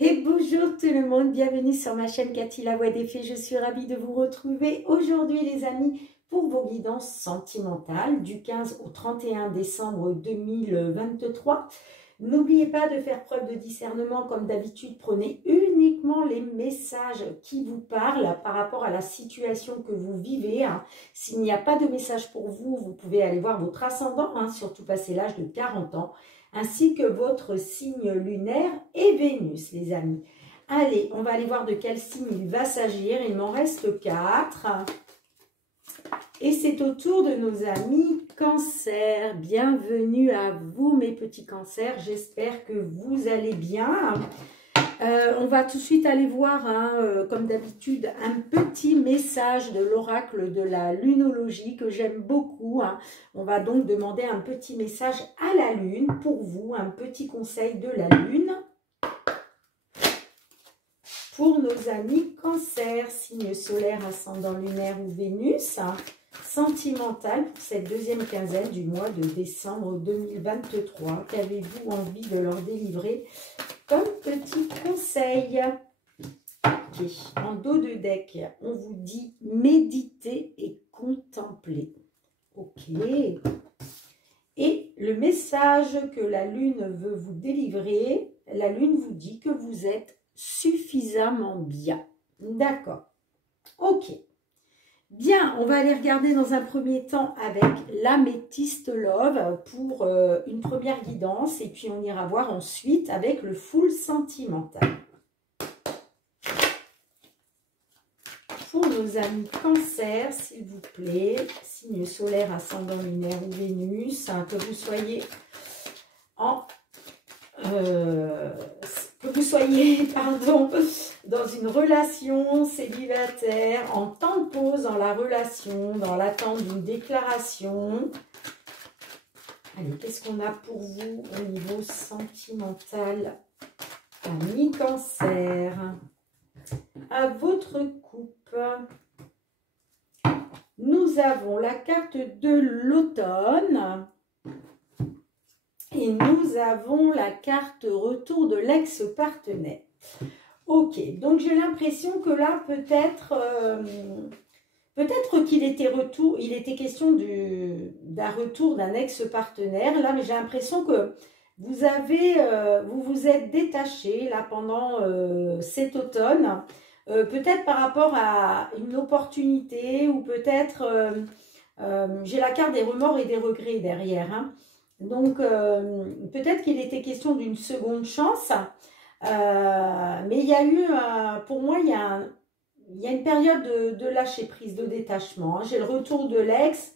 Et bonjour tout le monde, bienvenue sur ma chaîne Cathy la voix des fées. Je suis ravie de vous retrouver aujourd'hui les amis pour vos guidances sentimentales du 15 au 31 décembre 2023. N'oubliez pas de faire preuve de discernement comme d'habitude, prenez uniquement les messages qui vous parlent par rapport à la situation que vous vivez. S'il n'y a pas de message pour vous, vous pouvez aller voir votre ascendant, surtout passé l'âge de 40 ans. Ainsi que votre signe lunaire et Vénus, les amis. Allez, on va aller voir de quel signe il va s'agir. Il m'en reste 4. Et c'est au tour de nos amis Cancer. Bienvenue à vous, mes petits cancers. J'espère que vous allez bien. On va tout de suite aller voir, comme d'habitude, un petit message de l'oracle de la lunologie que j'aime beaucoup. On va donc demander un petit message à la lune pour vous, un petit conseil de la lune. Pour nos amis cancer, signe solaire, ascendant lunaire ou Vénus, sentimental pour cette deuxième quinzaine du mois de décembre 2023. Qu'avez-vous envie de leur délivrer comme petit conseil? Ok, en dos de deck, on vous dit méditer et contempler. Ok. Et le message que la lune veut vous délivrer, la lune vous dit que vous êtes suffisamment bien. D'accord. Ok. Bien, on va aller regarder dans un premier temps avec l'améthyste love pour une première guidance et puis on ira voir ensuite avec le full sentimental. Pour nos amis cancer, s'il vous plaît, signe solaire, ascendant lunaire ou Vénus, que vous soyez dans une relation célibataire, en temps de pause dans la relation, dans l'attente d'une déclaration. Allez, qu'est-ce qu'on a pour vous au niveau sentimental, amis cancer? À votre couple, nous avons la carte de l'automne. Et nous avons la carte retour de l'ex-partenaire. Ok, donc j'ai l'impression que là, peut-être qu'il était question d'un retour d'un ex-partenaire. Là, mais j'ai l'impression que vous vous êtes détaché là pendant cet automne. Peut-être par rapport à une opportunité ou peut-être, j'ai la carte des remords et des regrets derrière. Donc, peut-être qu'il était question d'une seconde chance, mais il y a eu, pour moi, il y a une période de lâcher prise, de détachement. J'ai le retour de l'ex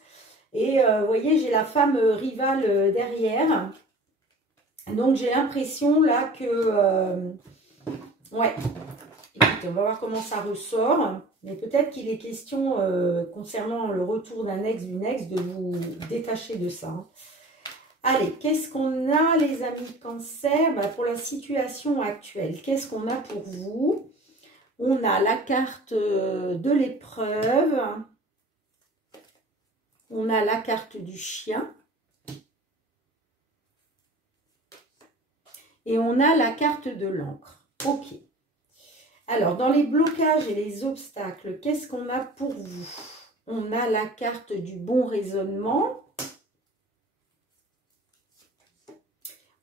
et vous voyez, j'ai la femme rivale derrière. Donc, j'ai l'impression là que, ouais, écoutez, on va voir comment ça ressort. Mais peut-être qu'il est question, concernant le retour d'un ex, d'une ex, de vous détacher de ça. Allez, qu'est-ce qu'on a les amis cancer? Pour la situation actuelle, qu'est-ce qu'on a pour vous? On a la carte de l'épreuve. On a la carte du chien. Et on a la carte de l'encre. Ok. Alors, dans les blocages et les obstacles, qu'est-ce qu'on a pour vous? On a la carte du bon raisonnement.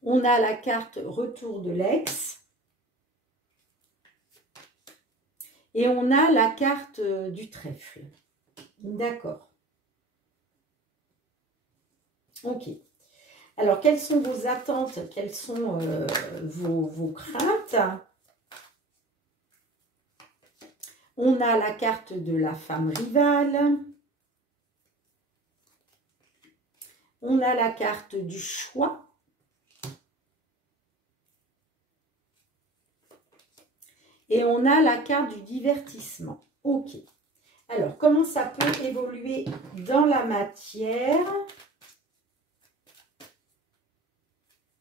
On a la carte retour de l'ex. Et on a la carte du trèfle. D'accord. Ok. Alors, quelles sont vos attentes? Quelles sont vos craintes? On a la carte de la femme rivale. On a la carte du choix. Et on a la carte du divertissement. Ok. Alors, comment ça peut évoluer dans la matière?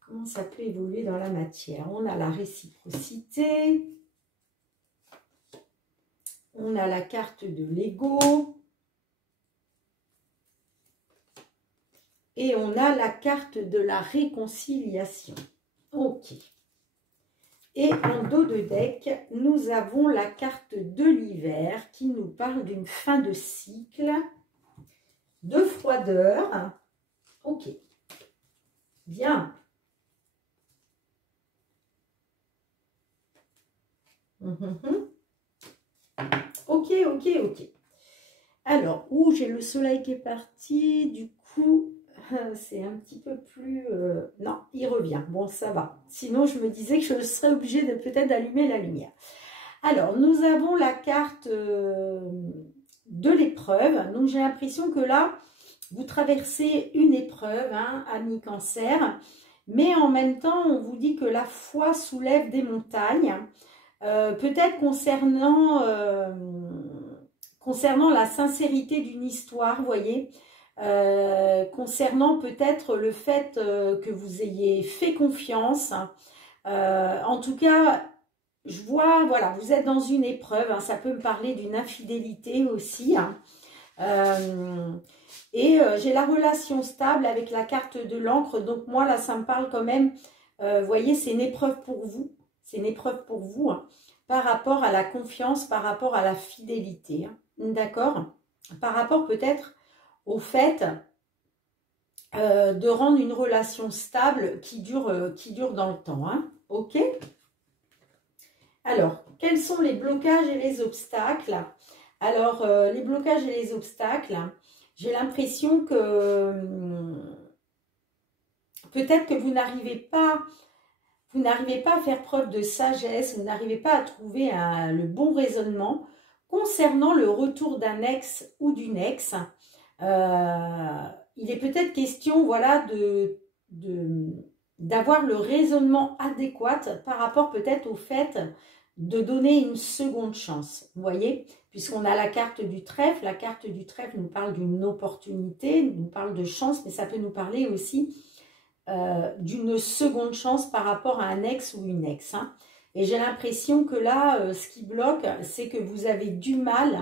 Comment ça peut évoluer dans la matière? On a la réciprocité. On a la carte de l'ego. Et on a la carte de la réconciliation. Ok. Et en dos de deck, nous avons la carte de l'hiver qui nous parle d'une fin de cycle, de froideur. Ok, bien. Ok, ok, ok. Alors, où j'ai le soleil qui est parti, du coup, c'est un petit peu plus... non, il revient. Bon, ça va. Sinon, je me disais que je serais obligée de peut-être d'allumer la lumière. Alors, nous avons la carte de l'épreuve. Donc, j'ai l'impression que là, vous traversez une épreuve, hein, ami Cancer. Mais en même temps, on vous dit que la foi soulève des montagnes. Peut-être concernant la sincérité d'une histoire, vous voyez, concernant peut-être le fait que vous ayez fait confiance. En tout cas, je vois, voilà, vous êtes dans une épreuve, hein, ça peut me parler d'une infidélité aussi. Hein. J'ai la relation stable avec la carte de l'encre, donc moi là, ça me parle quand même, vous voyez, c'est une épreuve pour vous. C'est une épreuve pour vous, hein, par rapport à la confiance, par rapport à la fidélité. Hein, d'accord? Par rapport peut-être au fait de rendre une relation stable qui dure dans le temps. Hein, ok? Alors, quels sont les blocages et les obstacles? Alors, les blocages et les obstacles, j'ai l'impression que peut-être que vous n'arrivez pas à faire preuve de sagesse, vous n'arrivez pas à trouver le bon raisonnement concernant le retour d'un ex ou d'une ex. Il est peut-être question, voilà, d'avoir le raisonnement adéquat par rapport peut-être au fait de donner une seconde chance. Vous voyez, puisqu'on a la carte du trèfle nous parle d'une opportunité, nous parle de chance, mais ça peut nous parler aussi d'une seconde chance par rapport à un ex ou une ex. Hein. Et j'ai l'impression que là, ce qui bloque, c'est que vous avez du mal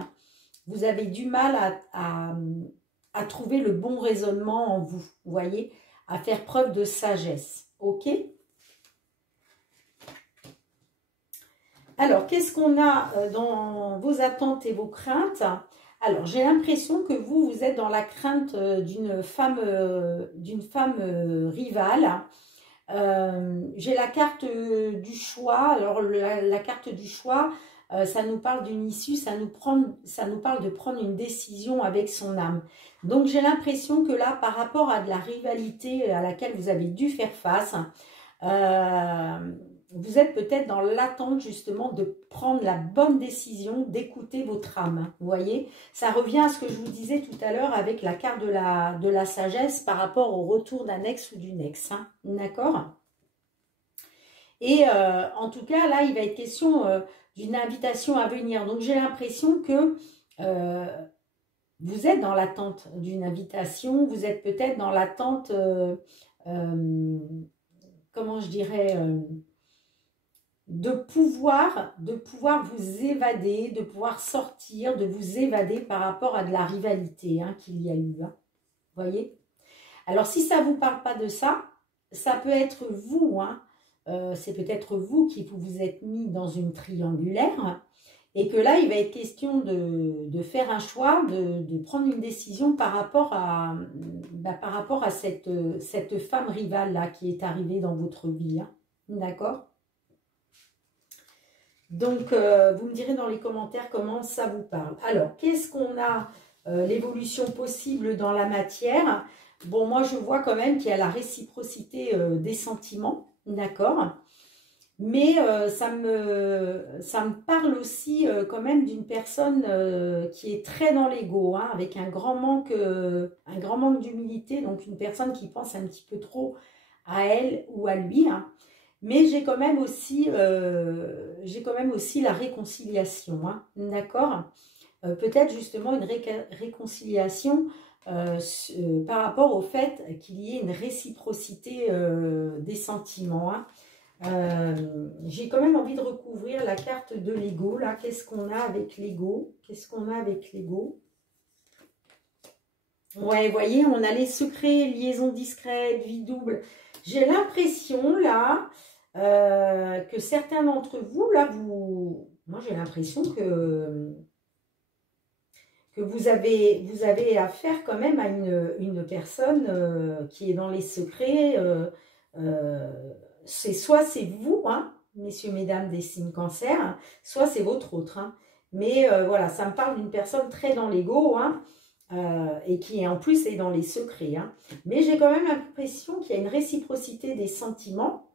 à trouver le bon raisonnement en vous, vous voyez, à faire preuve de sagesse. Ok? Alors, qu'est-ce qu'on a dans vos attentes et vos craintes? Alors, j'ai l'impression que vous êtes dans la crainte d'une femme rivale. J'ai la carte du choix. Alors, la carte du choix, ça nous parle d'une issue, ça nous parle de prendre une décision avec son âme. Donc, j'ai l'impression que là, par rapport à de la rivalité à laquelle vous avez dû faire face, vous êtes peut-être dans l'attente justement de prendre la bonne décision, d'écouter votre âme. Vous voyez, ça revient à ce que je vous disais tout à l'heure avec la carte de la sagesse par rapport au retour d'un ex ou d'une ex. Hein, d'accord? Et en tout cas, là, il va être question d'une invitation à venir. Donc, j'ai l'impression que vous êtes dans l'attente d'une invitation. Vous êtes peut-être dans l'attente, comment je dirais, de pouvoir vous évader, de pouvoir sortir, de vous évader par rapport à de la rivalité hein, qu'il y a eu. Hein. Vous voyez? Alors, si ça ne vous parle pas de ça, ça peut être vous, hein. C'est peut-être vous qui vous êtes mis dans une triangulaire et que là, il va être question de faire un choix, de prendre une décision par rapport à cette femme rivale-là qui est arrivée dans votre vie. Hein. D'accord? Donc, vous me direz dans les commentaires comment ça vous parle. Alors, qu'est-ce qu'on a l'évolution possible dans la matière? Bon, moi, je vois quand même qu'il y a la réciprocité des sentiments, d'accord? Mais ça me parle aussi quand même d'une personne qui est très dans l'ego, hein, avec un grand manque d'humilité, donc une personne qui pense un petit peu trop à elle ou à lui, hein. Mais j'ai quand même aussi la réconciliation, hein, d'accord? Peut-être justement une réconciliation par rapport au fait qu'il y ait une réciprocité des sentiments. Hein. J'ai quand même envie de recouvrir la carte de l'ego. Là, qu'est-ce qu'on a avec l'ego? Qu'est-ce qu'on a avec l'ego? Ouais, vous voyez, on a les secrets, liaison discrète, vie double. J'ai l'impression, là, que certains d'entre vous, là, moi j'ai l'impression que vous avez affaire quand même à une personne qui est dans les secrets. Soit c'est vous, hein, messieurs, mesdames des signes cancer, hein, soit c'est votre autre. Hein. Mais voilà, ça me parle d'une personne très dans l'ego, hein, et qui en plus est dans les secrets. Hein. Mais j'ai quand même l'impression qu'il y a une réciprocité des sentiments.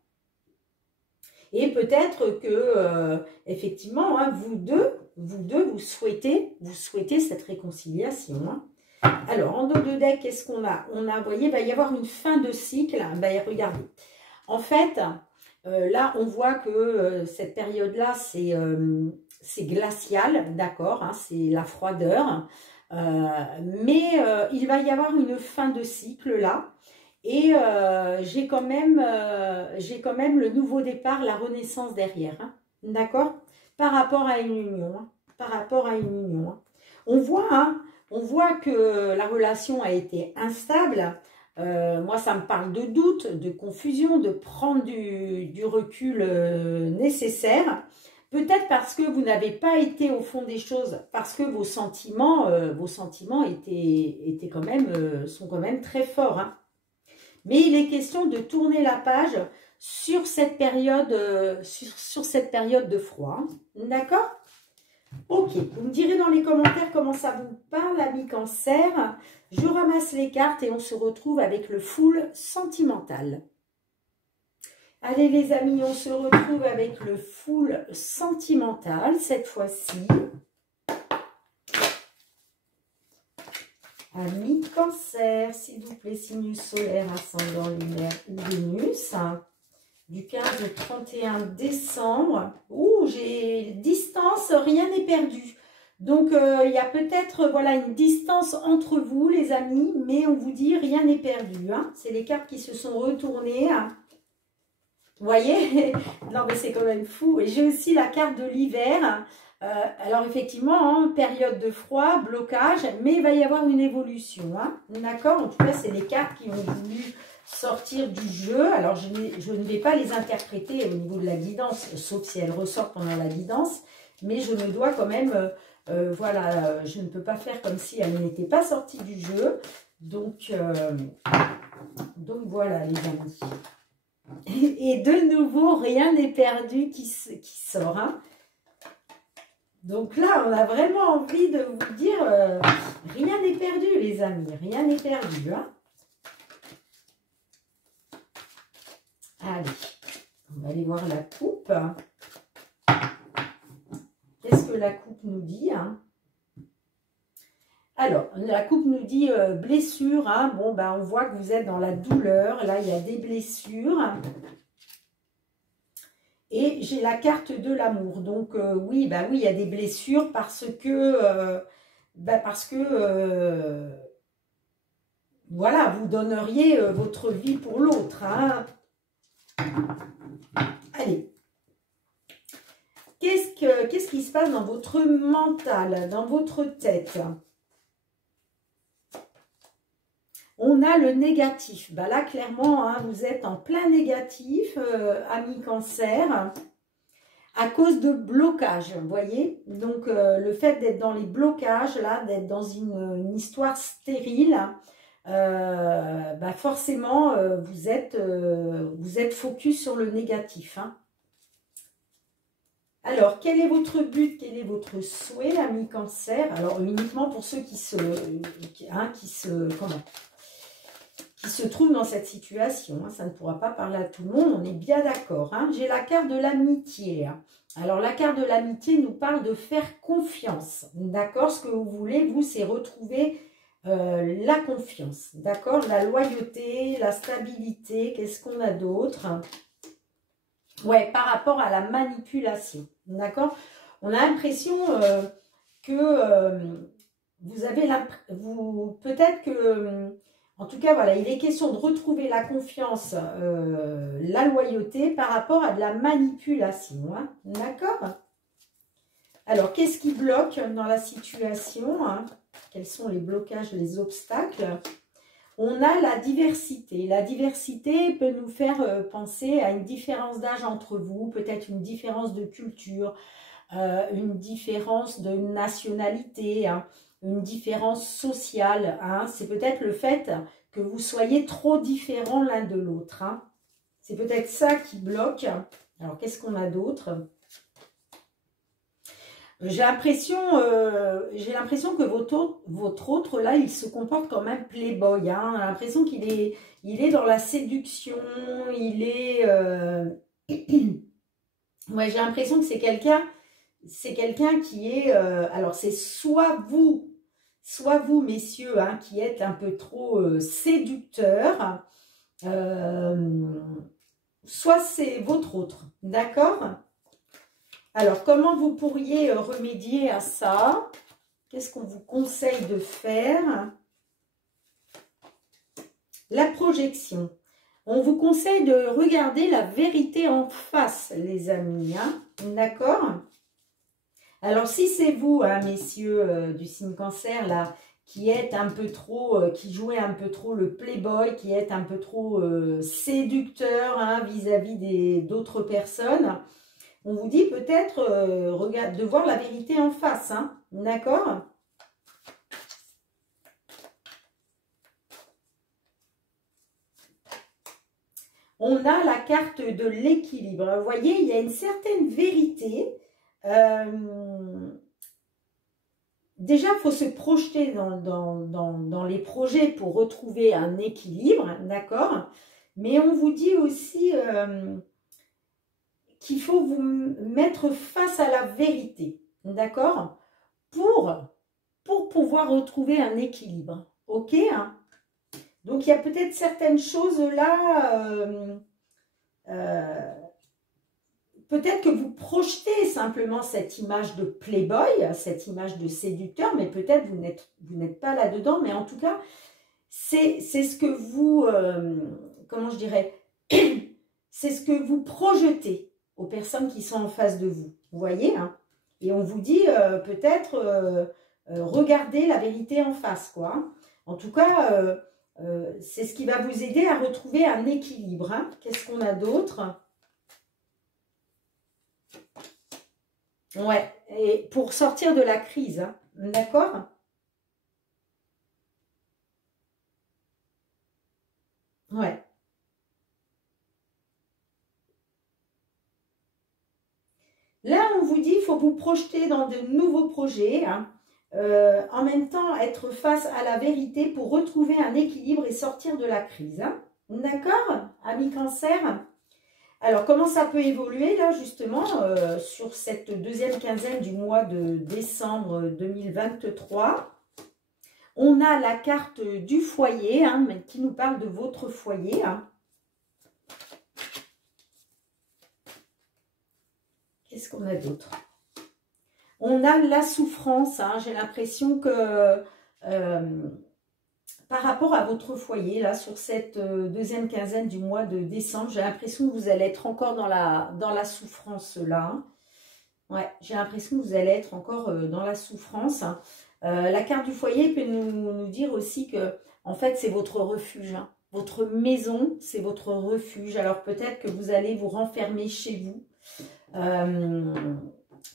Et peut-être que, effectivement, hein, vous deux, vous souhaitez cette réconciliation. Hein. Alors, en dos de deck, qu'est-ce qu'on a? On a, vous voyez, il va y avoir une fin de cycle. Ben, regardez. En fait, là, on voit que cette période-là, c'est glacial, d'accord, hein, c'est la froideur. Mais il va y avoir une fin de cycle là. Et j'ai quand même le nouveau départ, la renaissance derrière. Hein, d'accord? Par rapport à une union. Hein, par rapport à une union. Hein. On voit que la relation a été instable. Moi, ça me parle de doute, de confusion, de prendre du recul nécessaire. Peut-être parce que vous n'avez pas été au fond des choses, parce que vos sentiments étaient quand même, sont quand même très forts. Hein. Mais il est question de tourner la page sur cette période, sur cette période de froid. Hein. D'accord? Ok, vous me direz dans les commentaires comment ça vous parle, amis cancer. Je ramasse les cartes et on se retrouve avec le full sentimental. Allez les amis, on se retrouve avec le full sentimental cette fois-ci. Amis cancer, s'il vous plaît, signe solaire, ascendant lunaire ou Vénus. Du 15 au 31 décembre. Ouh, j'ai distance, rien n'est perdu. Donc, il y a peut-être voilà, une distance entre vous, les amis, mais on vous dit rien n'est perdu. Hein. C'est les cartes qui se sont retournées. Hein. Vous voyez? Non, mais c'est quand même fou. Et j'ai aussi la carte de l'hiver. Alors, effectivement, hein, période de froid, blocage, mais il va y avoir une évolution. Hein. D'accord? En tout cas, c'est les cartes qui ont voulu sortir du jeu. Alors, je ne vais pas les interpréter au niveau de la guidance, sauf si elles ressortent pendant la guidance, mais je me dois quand même, voilà, je ne peux pas faire comme si elles n'étaient pas sorties du jeu. Donc voilà, les amis. Et de nouveau, rien n'est perdu qui sort. Hein. Donc là, on a vraiment envie de vous dire, rien n'est perdu, les amis, rien n'est perdu. Hein. Allez, on va aller voir la coupe. Qu'est-ce que la coupe nous dit? Hein? Alors, la coupe nous dit blessure. Hein? Bon, ben, on voit que vous êtes dans la douleur. Là, il y a des blessures. Et j'ai la carte de l'amour. Donc, oui, bah oui, il y a des blessures parce que, voilà, vous donneriez votre vie pour l'autre. Hein? Allez. Qu'est-ce qui se passe dans votre mental, dans votre tête? On a le négatif. Bah là, clairement, hein, vous êtes en plein négatif, amis cancer, à cause de blocages, vous voyez. Donc, le fait d'être dans les blocages, là, d'être dans une histoire stérile, bah forcément, vous êtes focus sur le négatif. Hein. Alors, quel est votre but? Quel est votre souhait, amis cancer? Alors, uniquement pour ceux qui se trouvent dans cette situation. Hein, ça ne pourra pas parler à tout le monde, on est bien d'accord. Hein. J'ai la carte de l'amitié. Hein. Alors, la carte de l'amitié nous parle de faire confiance. D'accord? Ce que vous voulez, vous, c'est retrouver la confiance. D'accord? La loyauté, la stabilité. Qu'est-ce qu'on a d'autre? Ouais, par rapport à la manipulation. D'accord? On a l'impression que vous avez peut-être que, en tout cas, voilà, il est question de retrouver la confiance, la loyauté par rapport à de la manipulation. Hein, d'accord? Alors, qu'est-ce qui bloque dans la situation? Hein? Quels sont les blocages, les obstacles? On a la diversité. La diversité peut nous faire penser à une différence d'âge entre vous, peut-être une différence de culture, une différence de nationalité, hein, une différence sociale. Hein. C'est peut-être le fait que vous soyez trop différents l'un de l'autre. Hein. C'est peut-être ça qui bloque. Alors, qu'est-ce qu'on a d'autre? J'ai l'impression que votre autre, là, il se comporte comme un playboy. Hein. On a l'impression il est dans la séduction, il est... ouais, j'ai l'impression que c'est quelqu'un qui est... alors, c'est soit vous, messieurs, hein, qui êtes un peu trop séducteurs, soit c'est votre autre, d'accord? Alors, comment vous pourriez remédier à ça? Qu'est-ce qu'on vous conseille de faire? La projection. On vous conseille de regarder la vérité en face, les amis. Hein? D'accord? Alors, si c'est vous, hein, messieurs du signe cancer, là, qui êtes un peu trop, qui jouez un peu trop le playboy, qui êtes un peu trop séducteur hein, vis-à-vis d'autres personnes, on vous dit peut-être de voir la vérité en face, hein, d'accord? On a la carte de l'équilibre. Vous voyez, il y a une certaine vérité. Déjà, il faut se projeter dans les projets pour retrouver un équilibre, d'accord? Mais on vous dit aussi... qu'il faut vous mettre face à la vérité, d'accord? Pour pouvoir retrouver un équilibre, ok? Hein? Donc, il y a peut-être certaines choses là, peut-être que vous projetez simplement cette image de playboy, cette image de séducteur, mais peut-être vous n'êtes pas là-dedans, mais en tout cas, c'est ce que vous, comment je dirais, c'est ce que vous projetez aux personnes qui sont en face de vous. Vous voyez, hein? Et on vous dit peut-être regardez la vérité en face, quoi. En tout cas, c'est ce qui va vous aider à retrouver un équilibre. Hein? Qu'est-ce qu'on a d'autre? Ouais, et pour sortir de la crise, hein? D'accord? Ouais. Là, on vous dit, il faut vous projeter dans de nouveaux projets. Hein. En même temps, être face à la vérité pour retrouver un équilibre et sortir de la crise. Hein. D'accord, amis cancer? Alors, comment ça peut évoluer, là, justement, sur cette deuxième quinzaine du mois de décembre 2023? On a la carte du foyer, hein, qui nous parle de votre foyer. Hein. Qu'est-ce qu'on a d'autre? On a la souffrance. Hein. J'ai l'impression que par rapport à votre foyer, là, sur cette deuxième quinzaine du mois de décembre, j'ai l'impression que vous allez être encore dans la souffrance, là. Hein. Ouais, j'ai l'impression que vous allez être encore dans la souffrance. Hein. La carte du foyer peut nous dire aussi que, en fait, c'est votre refuge. Hein. Votre maison, c'est votre refuge. Alors, peut-être que vous allez vous renfermer chez vous.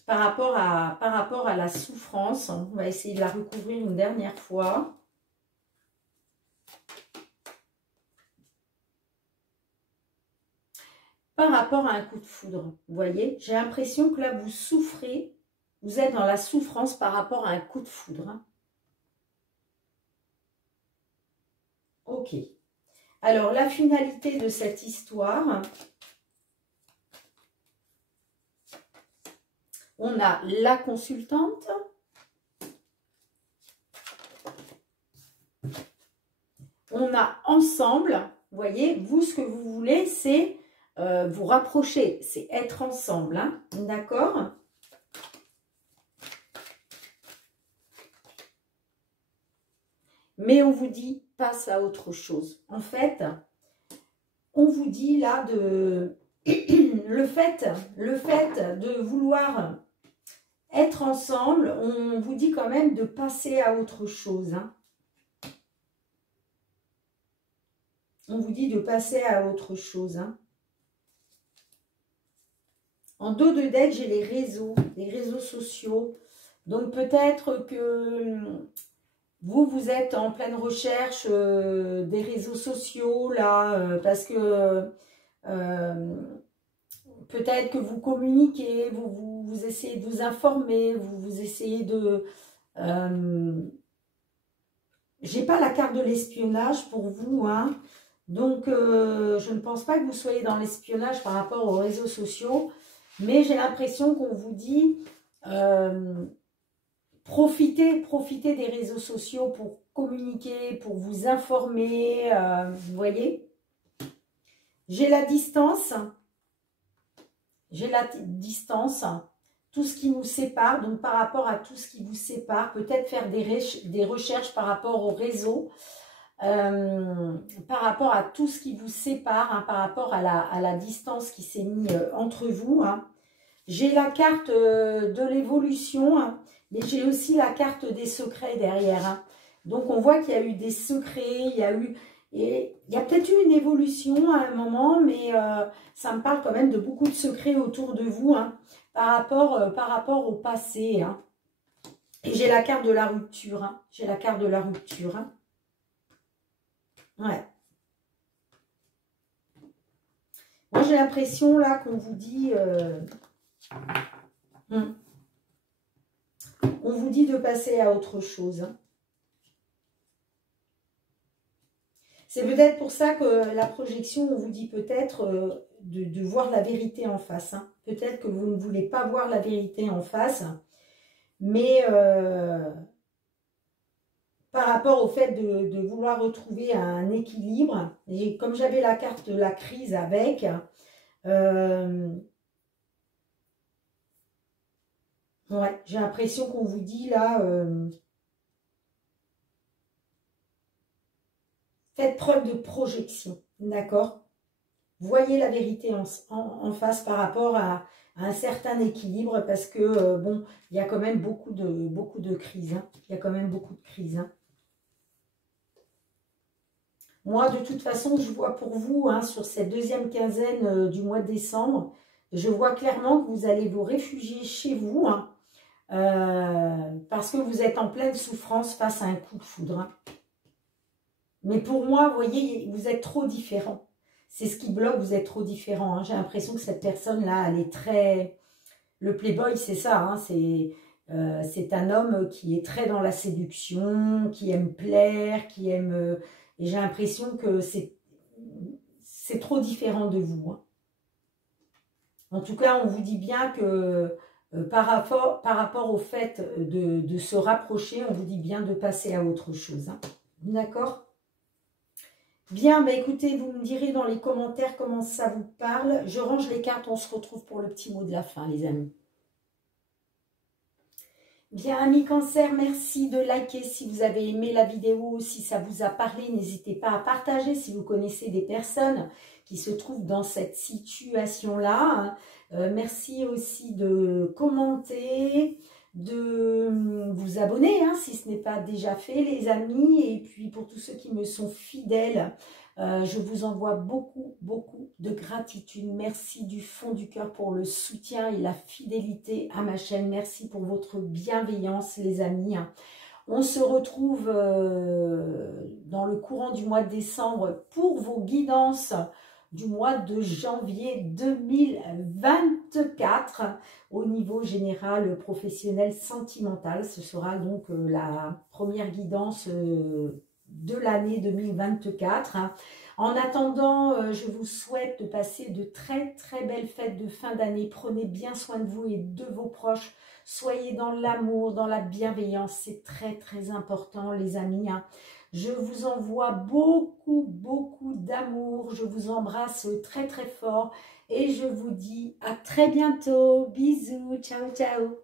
Par rapport à la souffrance, on va essayer de la recouvrir une dernière fois. Par rapport à un coup de foudre, vous voyez, j'ai l'impression que là, vous souffrez, vous êtes dans la souffrance par rapport à un coup de foudre. Hein. Ok. Alors, la finalité de cette histoire... On a la consultante. On a ensemble. Vous voyez, vous, ce que vous voulez, c'est vous rapprocher. C'est être ensemble. Hein, d'accord? Mais on vous dit, passe à autre chose. En fait, on vous dit là de... le fait de vouloir... être ensemble, on vous dit quand même de passer à autre chose. Hein. On vous dit de passer à autre chose. Hein. En dos de deck, j'ai les réseaux sociaux. Donc peut-être que vous êtes en pleine recherche des réseaux sociaux, là, parce que peut-être que vous communiquez, vous essayez de vous informer, vous essayez de... j'ai pas la carte de l'espionnage pour vous, hein. Donc je ne pense pas que vous soyez dans l'espionnage par rapport aux réseaux sociaux, mais j'ai l'impression qu'on vous dit profitez des réseaux sociaux pour communiquer, pour vous informer, vous voyez. J'ai la distance, tout ce qui nous sépare, donc par rapport à tout ce qui vous sépare, peut-être faire des recherches par rapport au réseau, par rapport à tout ce qui vous sépare, hein, par rapport à la distance qui s'est mise entre vous. Hein. J'ai la carte de l'évolution, hein, mais j'ai aussi la carte des secrets derrière. Hein. Donc on voit qu'il y a eu des secrets, il y a peut-être eu une évolution à un moment, mais ça me parle quand même de beaucoup de secrets autour de vous, hein, par rapport au passé. Hein. Et j'ai la carte de la rupture. Hein. J'ai la carte de la rupture. Hein. Ouais. Moi, j'ai l'impression, là, qu'on vous dit... on vous dit de passer à autre chose. Hein. C'est peut-être pour ça que la projection, on vous dit peut-être de voir la vérité en face. Hein. Peut-être que vous ne voulez pas voir la vérité en face, mais par rapport au fait de vouloir retrouver un équilibre, et comme j'avais la carte de la crise avec, ouais, j'ai l'impression qu'on vous dit là, faites preuve de projection, d'accord? Voyez la vérité en face par rapport à un certain équilibre, parce que, bon, il y a quand même beaucoup de crises. Hein. Il y a quand même beaucoup de crises. Hein. Moi, de toute façon, je vois pour vous, hein, sur cette deuxième quinzaine du mois de décembre, je vois clairement que vous allez vous réfugier chez vous, hein, parce que vous êtes en pleine souffrance face à un coup de foudre. Hein. Mais pour moi, vous voyez, vous êtes trop différents. C'est ce qui bloque, vous êtes trop différents. Hein. J'ai l'impression que cette personne-là, elle est très... Le playboy, c'est ça, hein, c'est un homme qui est très dans la séduction, qui aime plaire, qui aime... et j'ai l'impression que c'est trop différent de vous. Hein. En tout cas, on vous dit bien que par rapport au fait de se rapprocher, on vous dit bien de passer à autre chose. Hein. D'accord ? Bien, bah écoutez, vous me direz dans les commentaires comment ça vous parle. Je range les cartes, on se retrouve pour le petit mot de la fin, les amis. Bien, amis Cancer, merci de liker si vous avez aimé la vidéo, si ça vous a parlé, n'hésitez pas à partager si vous connaissez des personnes qui se trouvent dans cette situation-là. Merci aussi de commenter, de vous abonner, hein, si ce n'est pas déjà fait, les amis. Et puis, pour tous ceux qui me sont fidèles, je vous envoie beaucoup de gratitude. Merci du fond du cœur pour le soutien et la fidélité à ma chaîne. Merci pour votre bienveillance, les amis. On se retrouve dans le courant du mois de décembre pour vos guidances du mois de janvier 2024 au niveau général, professionnel, sentimental. Ce sera donc la première guidance de l'année 2024. En attendant, je vous souhaite de passer de très belles fêtes de fin d'année. Prenez bien soin de vous et de vos proches. Soyez dans l'amour, dans la bienveillance. C'est très important, les amis. Je vous envoie beaucoup d'amour. Je vous embrasse très fort. Et je vous dis à très bientôt. Bisous. Ciao.